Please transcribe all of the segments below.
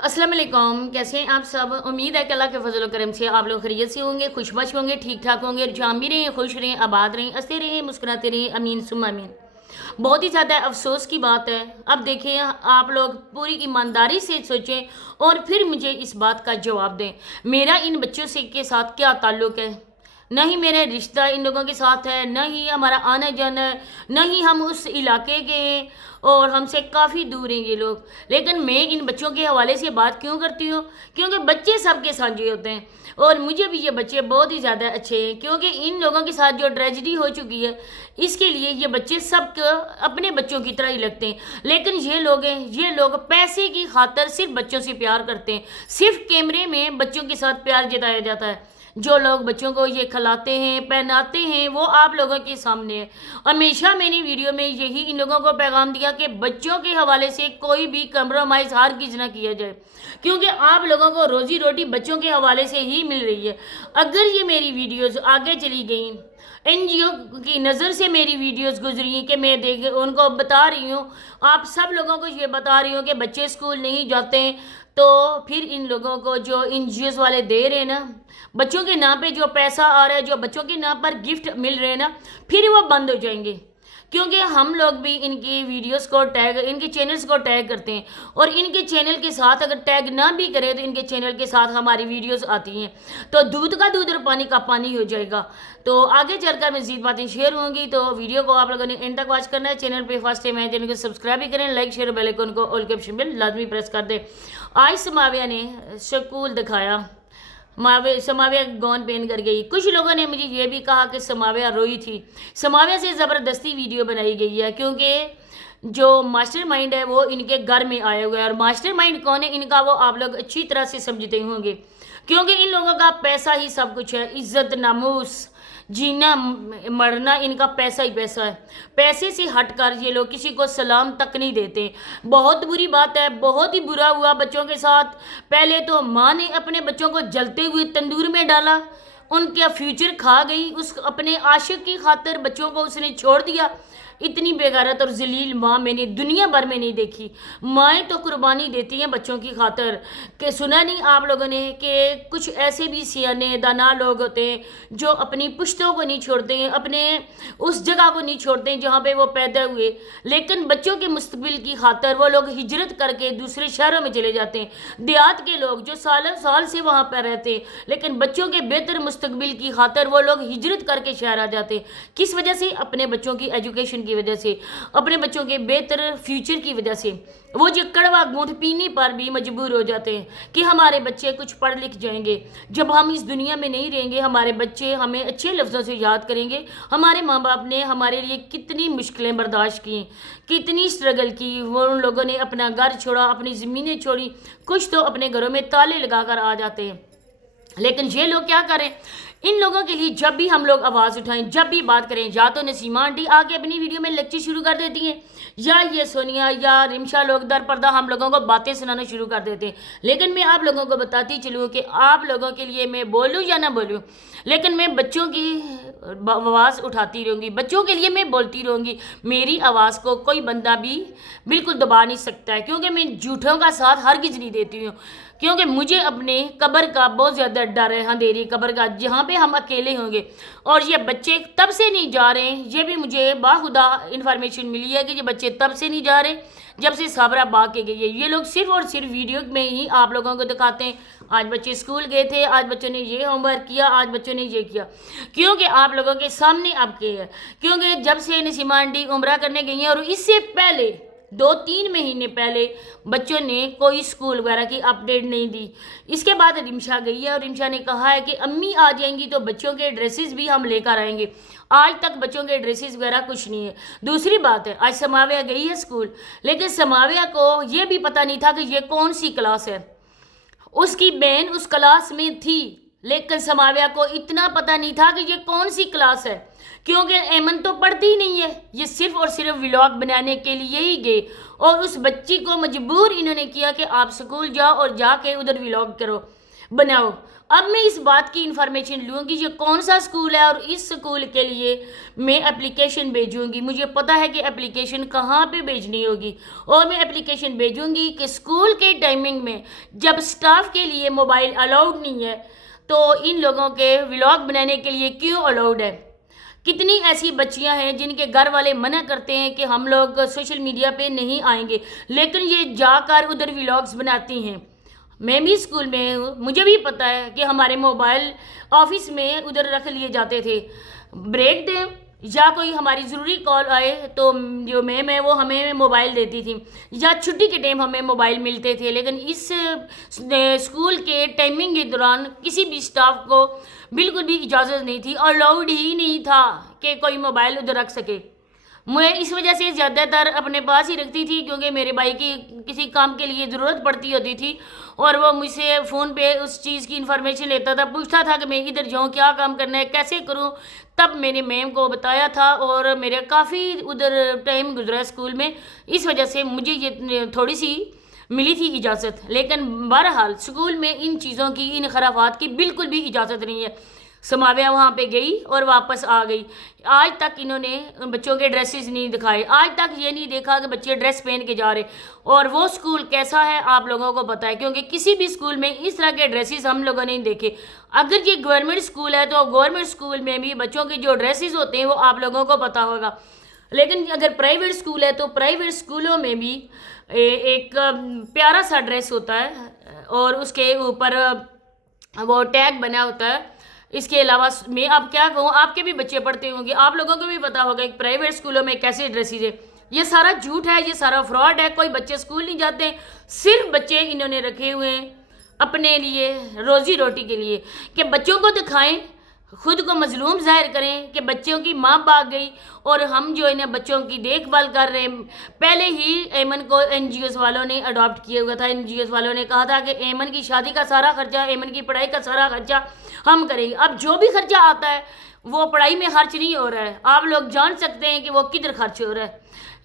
अस्सलाम वालेकुम। कैसे हैं आप सब? उम्मीद है कि अल्लाह के फजल व करम से आप लोग खैरियत से होंगे, खुशबश होंगे, ठीक ठाक होंगे, जहाँ भी रहें, खुश रहें, आबाद रहें, हंसते रहें, मुस्कुराते रहें। अमीन सुम अमीन। बहुत ही ज़्यादा अफसोस की बात है। अब देखिए, आप लोग पूरी ईमानदारी से सोचें और फिर मुझे इस बात का जवाब दें, मेरा इन बच्चों से के साथ क्या ताल्लुक़ है? न ही मेरा रिश्ता इन लोगों के साथ है, न ही हमारा आना जाना है, न ही हम उस इलाके के हैं और हमसे काफ़ी दूर हैं ये लोग। लेकिन मैं इन बच्चों के हवाले से बात क्यों करती हूँ? क्योंकि बच्चे सबके साझे होते हैं और मुझे भी ये बच्चे बहुत ही ज़्यादा अच्छे हैं, क्योंकि इन लोगों के साथ जो ट्रेजिडी हो चुकी है इसके लिए ये बच्चे सब अपने बच्चों की तरह ही लगते हैं। लेकिन ये लोग पैसे की खातर सिर्फ बच्चों से प्यार करते हैं। सिर्फ कैमरे में बच्चों के साथ प्यार जताया जाता है। जो लोग बच्चों को ये खिलाते हैं, पहनाते हैं, वो आप लोगों के सामने है। हमेशा मैंने वीडियो में यही इन लोगों को पैगाम दिया कि बच्चों के हवाले से कोई भी कंप्रोमाइज़ हरगिज़ ना किया जाए, क्योंकि आप लोगों को रोज़ी रोटी बच्चों के हवाले से ही मिल रही है। अगर ये मेरी वीडियोज़ आगे चली गई, एनजीओ की नज़र से मेरी वीडियोस गुजरी कि मैं देख उनको बता रही हूँ, आप सब लोगों को ये बता रही हूँ कि बच्चे स्कूल नहीं जाते हैं, तो फिर इन लोगों को जो एनजीओ वाले दे रहे हैं ना, बच्चों के नाम पे जो पैसा आ रहा है, जो बच्चों के नाम पर गिफ्ट मिल रहे हैं ना, फिर वो बंद हो जाएंगे। क्योंकि हम लोग भी इनकी वीडियोस को टैग, इनके चैनल्स को टैग करते हैं और इनके चैनल के साथ अगर टैग ना भी करें तो इनके चैनल के साथ हमारी वीडियोस आती हैं, तो दूध का दूध और पानी का पानी हो जाएगा। तो आगे चलकर मज़ीद बातें शेयर होंगी, तो वीडियो को आप लोगों ने एंड तक वॉच करना है। चैनल पे फर्स्ट टाइम है चैनल को सब्सक्राइब भी करें, लाइक शेयर बेल आइकन को ऑल के ऑप्शन पे लाजमी प्रेस कर दें। आज समाविया ने स्कूल दिखाया, समाविया गौन पहन कर गई। कुछ लोगों ने मुझे ये भी कहा कि समाविया रोई थी। समाविया से ज़बरदस्ती वीडियो बनाई गई है, क्योंकि जो मास्टरमाइंड है वो इनके घर में आया हुआ है, और मास्टरमाइंड कौन है इनका वो आप लोग अच्छी तरह से समझते होंगे, क्योंकि इन लोगों का पैसा ही सब कुछ है। इज्जत, नामूस, जीना मरना, इनका पैसा ही पैसा है। पैसे से हटकर ये लोग किसी को सलाम तक नहीं देते। बहुत बुरी बात है, बहुत ही बुरा हुआ बच्चों के साथ। पहले तो माँ ने अपने बच्चों को जलते हुए तंदूर में डाला, उनका फ्यूचर खा गई, उस अपने आशिक की खातिर बच्चों को उसने छोड़ दिया। इतनी बेगैरत और जलील माँ मैंने दुनिया भर में नहीं देखी। माएँ तो कुर्बानी देती हैं बच्चों की खातिर। कि सुना नहीं आप लोगों ने कि कुछ ऐसे भी सियाने दाना लोग होते हैं जो अपनी पुश्तों को नहीं छोड़ते हैं, अपने उस जगह को नहीं छोड़ते हैं जहाँ पे वो पैदा हुए, लेकिन बच्चों के मुस्तकबिल की खातिर वो लोग हिजरत करके दूसरे शहरों में चले जाते हैं। देहात के लोग जो साल साल से वहाँ पर रहते हैं, लेकिन बच्चों के बेहतर मुस्तकबिल की खातिर वो लोग हिजरत करके शहर आ जाते हैं। किस वजह से? अपने बच्चों की एजुकेशन की वजह से, अपने बच्चों के बेहतर फ्यूचर की वजह से। वो जो कड़वा घूंट पीने पर भी मजबूर हो जाते हैं कि हमारे बच्चे कुछ पढ़ लिख जाएंगे, जब हम इस दुनिया में नहीं रहेंगे हमारे बच्चे हमें अच्छे लफ्ज़ों से याद करेंगे। हमारे माँ बाप ने हमारे लिए कितनी मुश्किलें बर्दाश्त की, कितनी स्ट्रगल की। वो उन लोगों ने अपना घर छोड़ा, अपनी ज़मीनें छोड़ी, कुछ तो अपने घरों में ताले लगा कर आ जाते हैं। लेकिन ये लोग क्या करें? इन लोगों के लिए जब भी हम लोग आवाज़ उठाएं, जब भी बात करें, या तो नसीमा आंटी आके अपनी वीडियो में लेक्चर शुरू कर देती हैं, या ये सोनिया या रिमशा लोग दर पर्दा हम लोगों को बातें सुनाना शुरू कर देते हैं। लेकिन मैं आप लोगों को बताती चलूँ कि आप लोगों के लिए मैं बोलूँ या ना बोलूँ, लेकिन मैं बच्चों की आवाज़ उठाती रहूँगी, बच्चों के लिए मैं बोलती रहूँगी। मेरी आवाज़ को कोई बंदा भी बिल्कुल दबा नहीं सकता है, क्योंकि मैं झूठों का साथ हरगिज़ नहीं देती हूँ। क्योंकि मुझे अपने कब्र का बहुत ज़्यादा डर है, अंधेरी कब्र का, जहाँ पे हम अकेले होंगे। और ये बच्चे तब से नहीं जा रहे हैं, ये भी मुझे बाखुदा इन्फॉर्मेशन मिली है कि ये बच्चे तब से नहीं जा रहे जब से साबरा बाग के गई है। ये लोग सिर्फ और सिर्फ वीडियो में ही आप लोगों को दिखाते हैं, आज बच्चे स्कूल गए थे, आज बच्चों ने ये होमवर्क किया, आज बच्चों ने ये किया, क्योंकि आप लोगों के सामने अब के है। क्योंकि जब से नसीमा आंटी उम्रा करने गई हैं और इससे पहले 2-3 महीने पहले बच्चों ने कोई स्कूल वगैरह की अपडेट नहीं दी। इसके बाद रिमशा गई है और रिमशा ने कहा है कि अम्मी आ जाएंगी तो बच्चों के ड्रेसेस भी हम लेकर आएंगे। आज तक बच्चों के ड्रेसेस वगैरह कुछ नहीं है। दूसरी बात है, आज समाविया गई है स्कूल, लेकिन समाविया को ये भी पता नहीं था कि ये कौन सी क्लास है। उसकी बहन उस क्लास में थी, लेकिन समाविया को इतना पता नहीं था कि ये कौन सी क्लास है, क्योंकि एमन तो पढ़ती ही नहीं है। ये सिर्फ और सिर्फ व्लॉग बनाने के लिए ही गए और उस बच्ची को मजबूर इन्होंने किया कि आप स्कूल जाओ और जाके उधर व्लॉग करो। بناؤ۔ اب میں اس بات کی انفارمیشن لوں گی یہ کون سا اسکول ہے اور اس اسکول کے لیے میں اپلیکیشن بھیجوں گی، مجھے پتہ ہے کہ اپلیکیشن کہاں پہ بھیجنی ہوگی، اور میں اپلیکیشن بھیجوں گی کہ اسکول کے ٹائمنگ میں جب سٹاف کے لیے موبائل الاؤڈ نہیں ہے تو ان لوگوں کے ولاگ بنانے کے لیے کیوں الاؤڈ ہے۔ کتنی ایسی بچیاں ہیں جن کے گھر والے منع کرتے ہیں کہ ہم لوگ سوشل میڈیا پہ نہیں آئیں گے، لیکن یہ جا کر ادھر ولاگز بناتی ہیں۔ میں بھی اسکول میں ہوں، مجھے بھی پتہ ہے کہ ہمارے موبائل آفس میں ادھر رکھ لیے جاتے تھے، بریک ٹائم یا کوئی ہماری ضروری کال آئے تو جو میم ہے وہ ہمیں موبائل دیتی تھی، یا چھٹی کے ٹائم ہمیں موبائل ملتے تھے، لیکن اس اسکول کے ٹائمنگ کے دوران کسی بھی اسٹاف کو بالکل بھی اجازت نہیں تھی، الاؤڈ ہی نہیں تھا کہ کوئی موبائل ادھر رکھ سکے۔ میں اس وجہ سے زیادہ تر اپنے پاس ہی رکھتی تھی کیونکہ میرے بھائی کی کسی کام کے لیے ضرورت پڑتی ہوتی تھی اور وہ مجھ سے فون پہ اس چیز کی انفارمیشن لیتا تھا، پوچھتا تھا کہ میں ادھر جاؤں، کیا کام کرنا ہے، کیسے کروں۔ تب میں نے میم کو بتایا تھا اور میرے کافی ادھر ٹائم گزرا اسکول میں، اس وجہ سے مجھے یہ تھوڑی سی ملی تھی اجازت، لیکن بہرحال اسکول میں ان چیزوں کی، ان خرافات کی بالکل بھی اجازت نہیں ہے۔ سماویہ وہاں پہ گئی اور واپس آ گئی، آج تک انہوں نے بچوں کے ڈریسز نہیں دکھائے، آج تک یہ نہیں دیکھا کہ بچے ڈریس پہن کے جا رہے، اور وہ اسکول کیسا ہے آپ لوگوں کو پتہ ہے، کیونکہ کسی بھی اسکول میں اس طرح کے ڈریسز ہم لوگوں نے نہیں دیکھے۔ اگر یہ گورنمنٹ اسکول ہے تو گورنمنٹ اسکول میں بھی بچوں کے جو ڈریسز ہوتے ہیں وہ آپ لوگوں کو پتہ ہوگا، لیکن اگر پرائیویٹ اسکول ہے تو پرائیویٹ اسکولوں میں بھی ایک پیارا سا ڈریس ہوتا ہے اور اس کے اوپر وہ ٹیگ بنا ہوتا ہے۔ اس کے علاوہ میں اب کیا کہوں، آپ کے بھی بچے پڑھتے ہوں گے، آپ لوگوں کو بھی پتا ہوگا کہ پرائیویٹ اسکولوں میں کیسے ڈریسز ہے۔ یہ سارا جھوٹ ہے، یہ سارا فراڈ ہے، کوئی بچے اسکول نہیں جاتے، صرف بچے انہوں نے رکھے ہوئے ہیں اپنے لیے، روزی روٹی کے لیے، کہ بچوں کو دکھائیں، خود کو مظلوم ظاہر کریں کہ بچوں کی ماں بھاگ گئی اور ہم جو انہیں بچوں کی دیکھ بھال کر رہے ہیں۔ پہلے ہی ایمن کو این جی اوز والوں نے اڈاپٹ کیا ہوا تھا، این جی اوز والوں نے کہا تھا کہ ایمن کی شادی کا سارا خرچہ، ایمن کی پڑھائی کا سارا خرچہ ہم کریں گے۔ اب جو بھی خرچہ آتا ہے وہ پڑھائی میں خرچ نہیں ہو رہا ہے، آپ لوگ جان سکتے ہیں کہ وہ کدھر خرچ ہو رہا ہے۔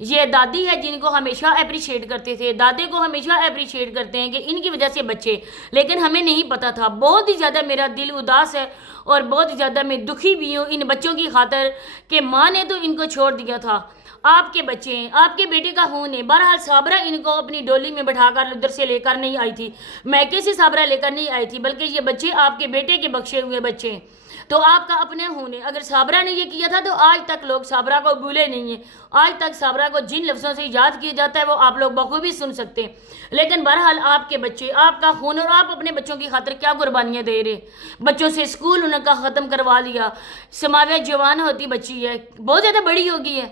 یہ دادی ہے جن کو ہمیشہ اپریشیٹ کرتے تھے، دادے کو ہمیشہ اپریشیٹ کرتے ہیں کہ ان کی وجہ سے بچے، لیکن ہمیں نہیں پتا تھا۔ بہت ہی زیادہ میرا دل اداس ہے اور بہت زیادہ میں دکھی بھی ہوں ان بچوں کی خاطر کہ ماں نے تو ان کو چھوڑ دیا تھا، آپ کے بچے ہیں، آپ کے بیٹے کا خون ہے۔ بہرحال صابرہ ان کو اپنی ڈولی میں بٹھا کر ادھر سے لے کر نہیں آئی تھی، میکے سے صابرہ لے کر نہیں آئی تھی، بلکہ یہ بچے آپ کے بیٹے کے بخشے ہوئے بچے ہیں، تو آپ کا اپنے خون ہے۔ اگر صابرہ نے یہ کیا تھا تو آج تک لوگ صابرہ کو بھولے نہیں ہیں، آج تک صابرہ کو جن لفظوں سے یاد کیا جاتا ہے وہ آپ لوگ بخوبی سن سکتے ہیں۔ لیکن بہرحال آپ کے بچے، آپ کا خون، اور آپ اپنے بچوں کی خاطر کیا قربانیاں دے رہے، بچوں سے اسکول ان کا ختم کروا لیا۔ سماویہ جوان ہوتی بچی ہے، بہت زیادہ بڑی ہو گئی ہے،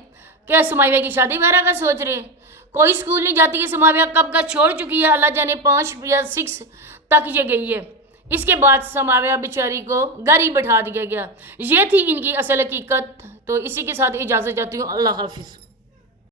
کیا سماویہ کی شادی وغیرہ کا سوچ رہے ہیں؟ کوئی اسکول نہیں جاتی ہے، سماویہ کب کا چھوڑ چکی ہے، اللہ جانے 5 یا 6 تک یہ گئی ہے۔ اس کے بعد سماویہ بیچاری کو گھر ہی بٹھا دیا گیا۔ یہ تھی ان کی اصل حقیقت۔ تو اسی کے ساتھ اجازت چاہتی ہوں، اللہ حافظ۔